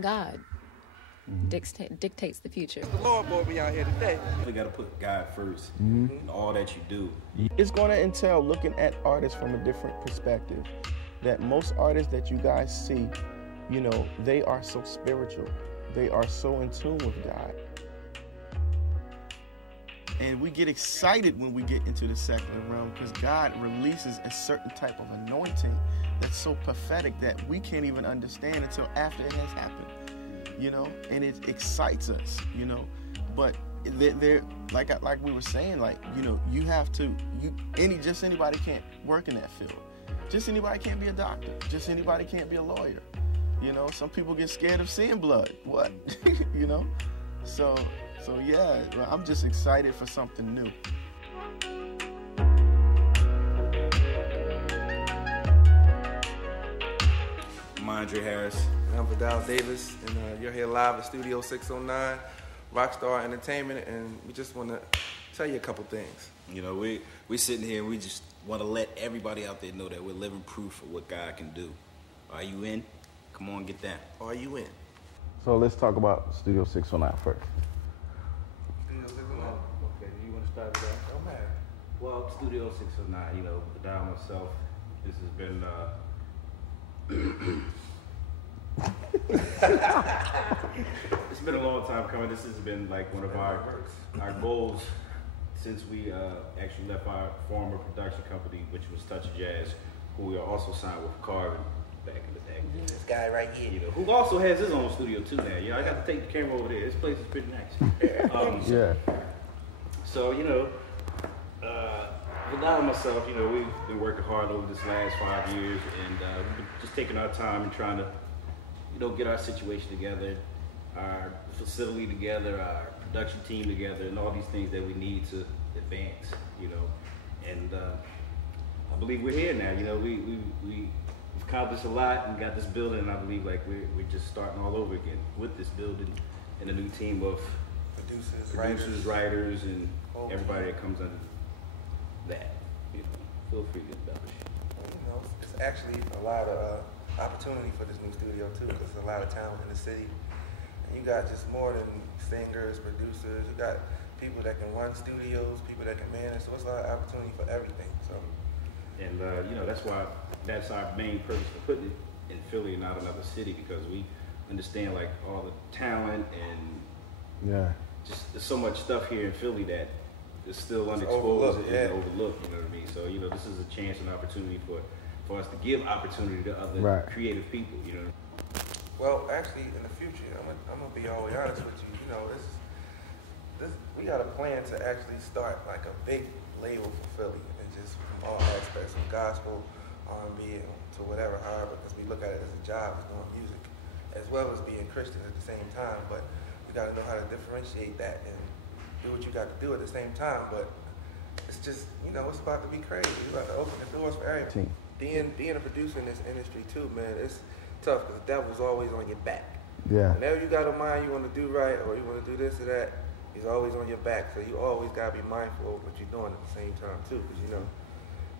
God dictates the future. The Lord brought me out here today. You got to put God first in all that you do. It's going to entail looking at artists from a different perspective. That most artists that you guys see, you know, they are so spiritual. They are so in tune with God. And we get excited when we get into the secular realm because God releases a certain type of anointing that's so prophetic that we can't even understand until after it has happened. You know, and it excites us, you know, but they're like we were saying, like, you know, you have to, just anybody can't work in that field. Just anybody can't be a doctor. Just anybody can't be a lawyer. You know, some people get scared of seeing blood. What? You know? So yeah, I'm just excited for something new. I'm Dre Harris. And I'm Vidal Davis, and you're here live at Studio 609, Rockstar Entertainment, and we just want to tell you a couple things. You know, we sitting here and we just want to let everybody out there know that we're living proof of what God can do. Are you in? Come on, get down. Are you in? So let's talk about Studio 609 first. Studio 609. Okay, do you want to start with that? Don't matter. Well, Studio 609, you know, Vidal myself, this has been it's been a long time coming. This has been like one of our goals since we actually left our former production company, which was Touch of Jazz, who we are also signed with Carvin back in the day. This guy right here. You know, who also has his own studio too now. You know, I got to take the camera over there. This place is pretty nice. Yeah. So, you know, Vidal and myself, you know, we've been working hard over this last 5 years, and we've been just taking our time and trying to, you know, get our situation together, our facility together, our production team together, and all these things that we need to advance, you know. And I believe we're here now. You know, we've accomplished a lot and got this building, and I believe like we're just starting all over again with this building and a new team of producers, writers, and everybody that comes under that. You know, feel free to establish. You know, it's actually a lot of opportunity for this new studio too, because there's a lot of talent in the city. And you got just more than singers, producers. You got people that can run studios, people that can manage. So it's a lot of opportunity for everything. So. And you know, that's our main purpose for putting it in Philly and not another city, because we understand like all the talent and just there's so much stuff here in Philly that is still unexposed and overlooked. You know what I mean? So you know, this is a chance and opportunity for us to give opportunity to other creative people. You know. Well, actually, in the future, I'm gonna be always honest with you. You know, this we got a plan to actually start like a big label for Philly, and just from all aspects, from gospel, R&B, to whatever, however, because we look at it as a job, as doing music, as well as being Christian at the same time. But we got to know how to differentiate that and do what you got to do at the same time. But it's just, you know, it's about to be crazy. It's about to open the doors for everything. Being a producer in this industry too, man, it's tough because the devil's always on your back. Yeah. Whenever you got a mind you want to do right or you want to do this or that, he's always on your back. So you always got to be mindful of what you're doing at the same time too, because you know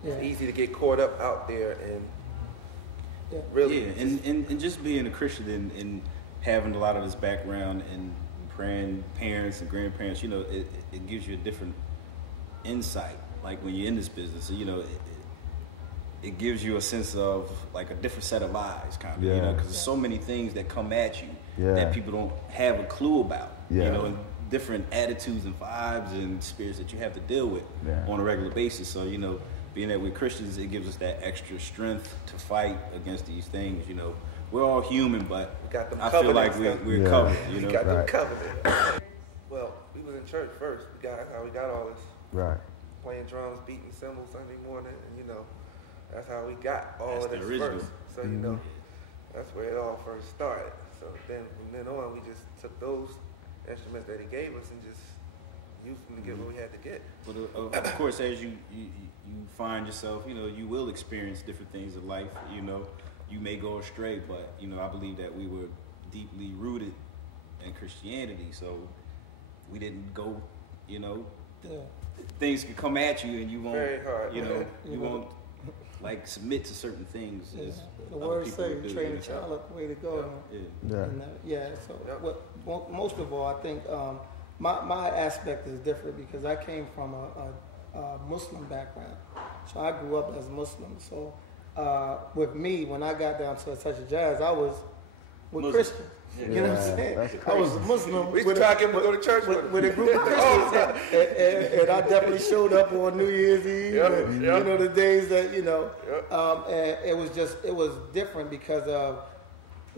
it's easy to get caught up out there and really. Yeah, and just being a Christian and having a lot of this background and parents and grandparents, you know, it gives you a different insight. Like when you're in this business, you know, it gives you a sense of like a different set of eyes, kind of, you know, because there's so many things that come at you that people don't have a clue about, you know, and different attitudes and vibes and spirits that you have to deal with on a regular basis. So, you know, being that we're Christians, it gives us that extra strength to fight against these things, you know. We're all human, but I feel like we're covered, you know. We got them covered. Well, we was in church first. That's how we got all this. Right. Playing drums, beating cymbals Sunday morning, and you know, that's how we got all of this original. first. So you know, that's where it all first started. So then from then on, we just took those instruments that he gave us and just used them to get what we had to get. But of course, as you find yourself, you know, you will experience different things in life. You know, you may go astray, but you know, I believe that we were deeply rooted in Christianity, so we didn't go. You know, things could come at you, and you won't. Very hard. You know, you won't like submit to certain things. Yeah. As The other word people say, would do, train you a know? child up the way to go. Yeah. So most of all, I think my aspect is different because I came from a Muslim background. So I grew up as Muslim. So with me, when I got down to such a jazz, I was with Christians. Yeah. You know what I'm saying? I was a Muslim We used to try to get him to go to church with a group of Christians, and I definitely showed up on New Year's Eve. And, you know, the days that and it was different because of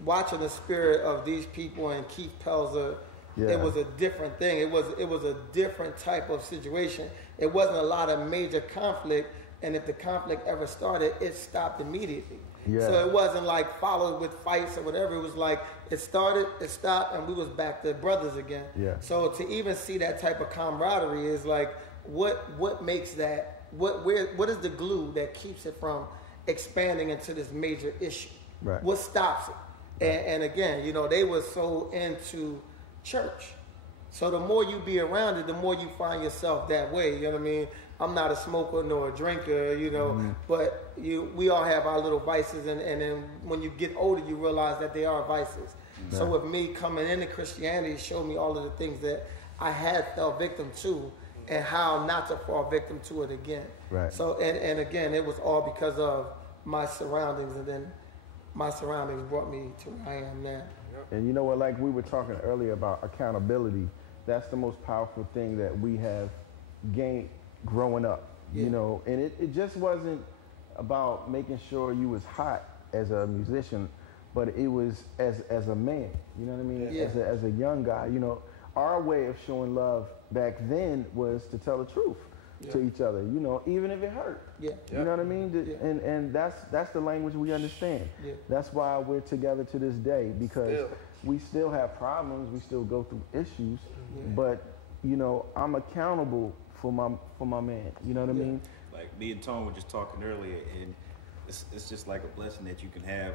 watching the spirit of these people and Keith Pelzer. Yeah. It was a different thing. It was a different type of situation. It wasn't a lot of major conflict, and if the conflict ever started, it stopped immediately. Yeah. So it wasn't like followed with fights or whatever. It was like it started, it stopped, and we was back to brothers again. Yeah. So to even see that type of camaraderie is like what makes that what is the glue that keeps it from expanding into this major issue? Right. What stops it? And again, you know, they were so into church. So the more you be around it, the more you find yourself that way. You know what I mean? I'm not a smoker nor a drinker, you know, but we all have our little vices, and then when you get older, you realize that they are vices. Yeah. So with me coming into Christianity, it showed me all of the things that I had fell victim to and how not to fall victim to it again. Right. So, and again, it was all because of my surroundings, and then my surroundings brought me to where I am now. And you know what, like we were talking earlier about accountability, that's the most powerful thing that we have gained growing up, you know, and it just wasn't about making sure you was hot as a musician, but it was as a man, you know what I mean? Yeah. As a young guy, you know, our way of showing love back then was to tell the truth to each other, you know, even if it hurt. You know what I mean? And that's the language we understand. That's why we're together to this day, because we still have problems, we still go through issues, but you know, I'm accountable for my man. You know what I mean? Like me and Tom were just talking earlier, and it's just like a blessing that you can have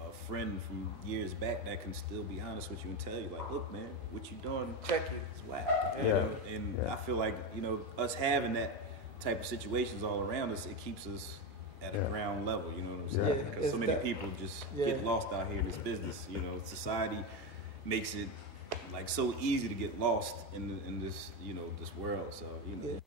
a friend from years back that can still be honest with you and tell you, like, look, man, what you doing? Check you. It's whack. You know? And I feel like, you know, us having that type of situations all around us, it keeps us at a ground level. You know what I'm saying? Because so many people just get lost out here in this business. You know, society makes it like so easy to get lost in this, you know, this world. So, you know.